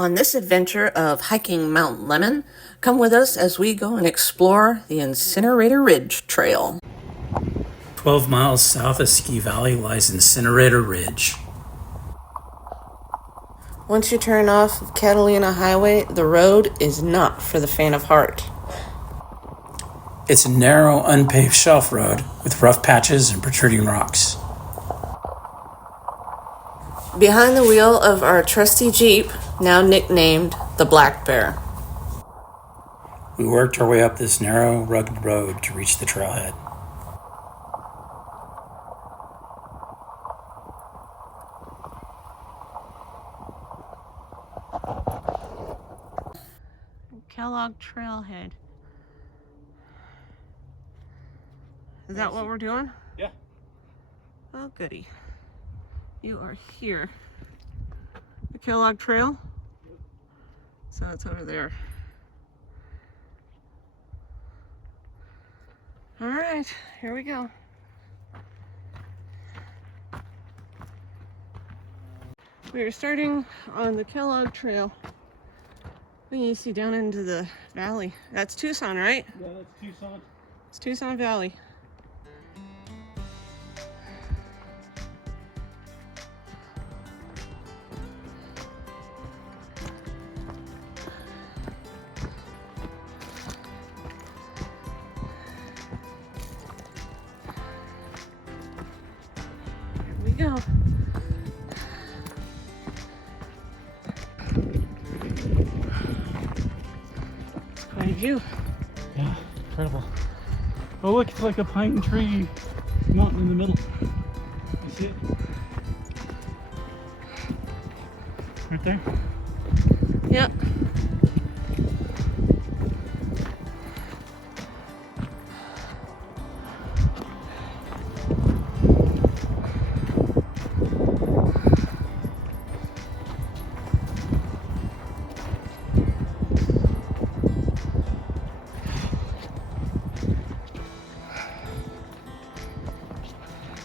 On this adventure of hiking Mount Lemmon, come with us as we go and explore the Incinerator Ridge Trail. 12 miles south of Ski Valley lies Incinerator Ridge. Once you turn off Catalina Highway, the road is not for the faint of heart. It's a narrow, unpaved shelf road with rough patches and protruding rocks. Behind the wheel of our trusty Jeep, now nicknamed the Black Bear. We worked our way up this narrow, rugged road to reach the trailhead. Kellogg Trailhead. Is that what we're doing? Yeah. Oh, goody. You are here. The Kellogg Trail? So it's over there. All right, here we go. We are starting on the Kellogg Trail. And you see down into the valley. That's Tucson, right? Yeah, that's Tucson. It's Tucson Valley. Here we go. Quite a view. Yeah, incredible. Oh, look, it's like a pine tree mountain in the middle. You see it? Right there? Yep.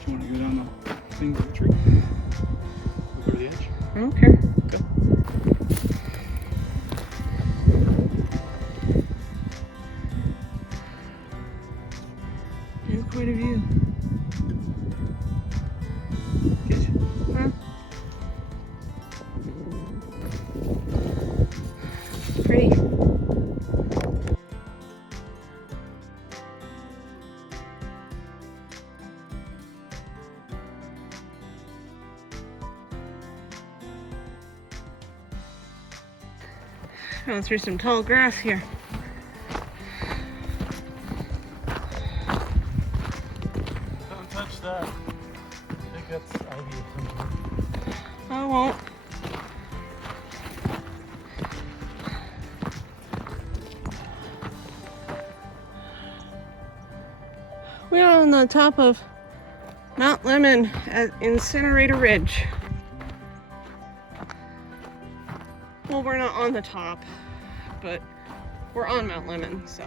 Do you want to go down the thing to the tree? Go to the edge? Okay, go. Here's quite a view. Good. Huh? Pretty. Going through some tall grass here. Don't touch that. I think that's ivy or something. I won't. We're on the top of Mount Lemmon at Incinerator Ridge. Well, we're not on the top, but we're on Mount Lemmon, so.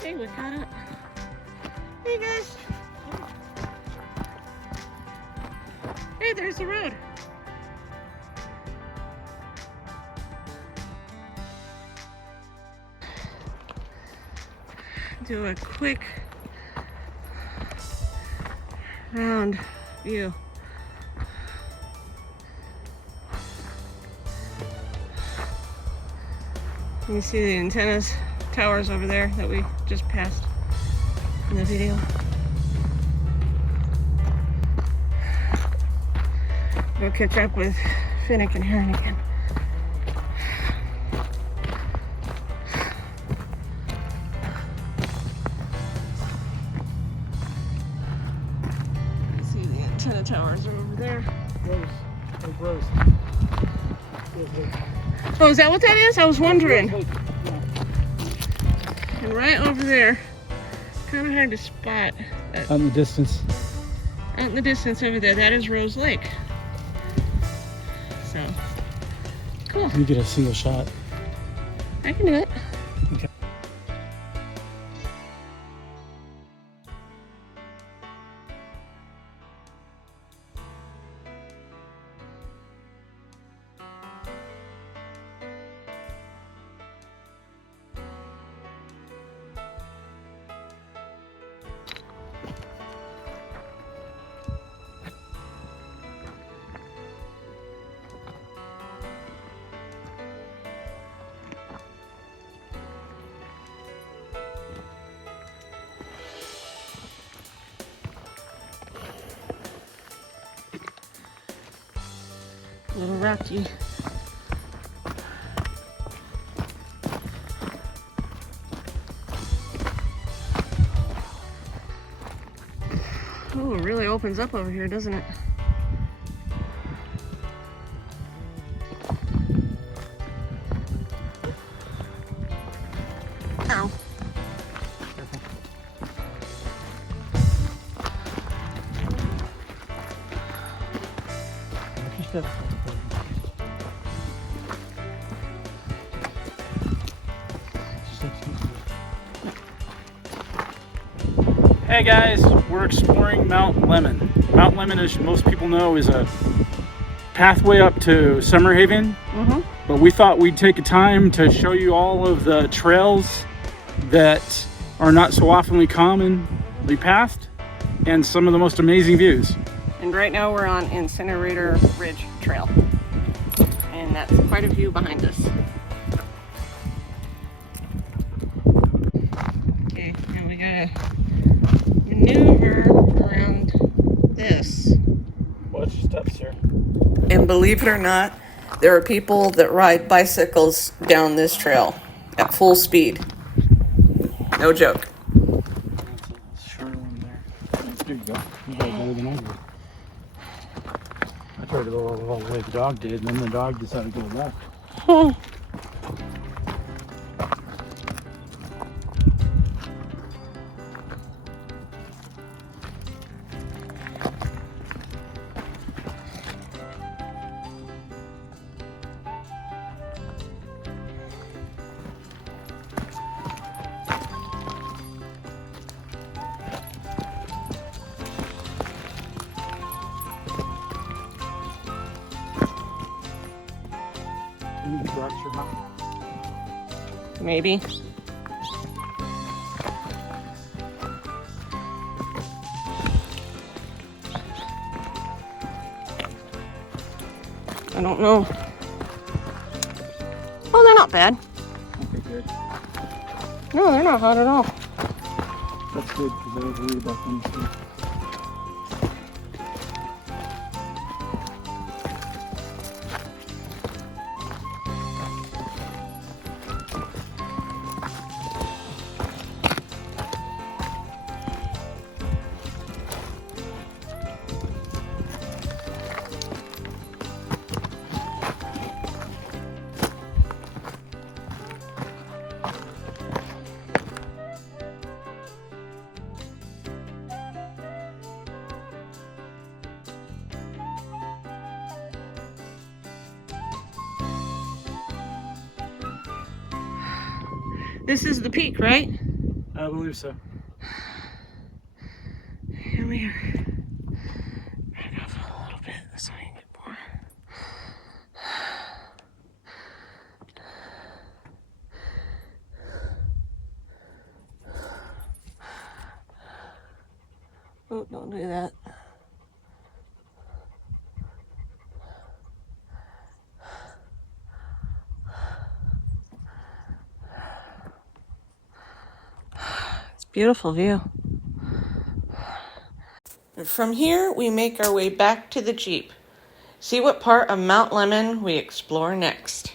Hey, we got it. Hey, guys. Hey, there's the road. Do a quick round view. You see the antennas, towers over there that we just passed in the video. Go catch up with Finnick and Heron again. See the antenna towers are over there. Rose. Oh, is that what that is? I was wondering. And right over there, kind of hard to spot. Out in the distance. Out in the distance over there, that is Rose Lake. So, cool. You get a single shot. I can do it. Okay. A little rocky. Oh, it really opens up over here, doesn't it? Ow. Hey guys, we're exploring Mount Lemmon. Mount Lemmon, as most people know, is a pathway up to Summer Haven. But we thought we'd take a time to show you all of the trails that are not so oftenly commonly passed and some of the most amazing views. And right now we're on Incinerator Ridge Trail. And that's quite a view behind us. Okay, and we gotta maneuver around this. Watch your steps here. And believe it or not, there are people that ride bicycles down this trail at full speed. No joke. That's a short one there. There you go. You got better than I did. I tried to go all the way the dog did, and then the dog decided to go left. Maybe. I don't know. Oh, they're not bad. Okay, good. No, they're not hot at all. That's good, because I was worried about them too. This is the peak, right? I believe so. Here we are. Back up a little bit so I can get more. Oh, don't do that. Beautiful view. And from here, we make our way back to the Jeep. See what part of Mount Lemmon we explore next.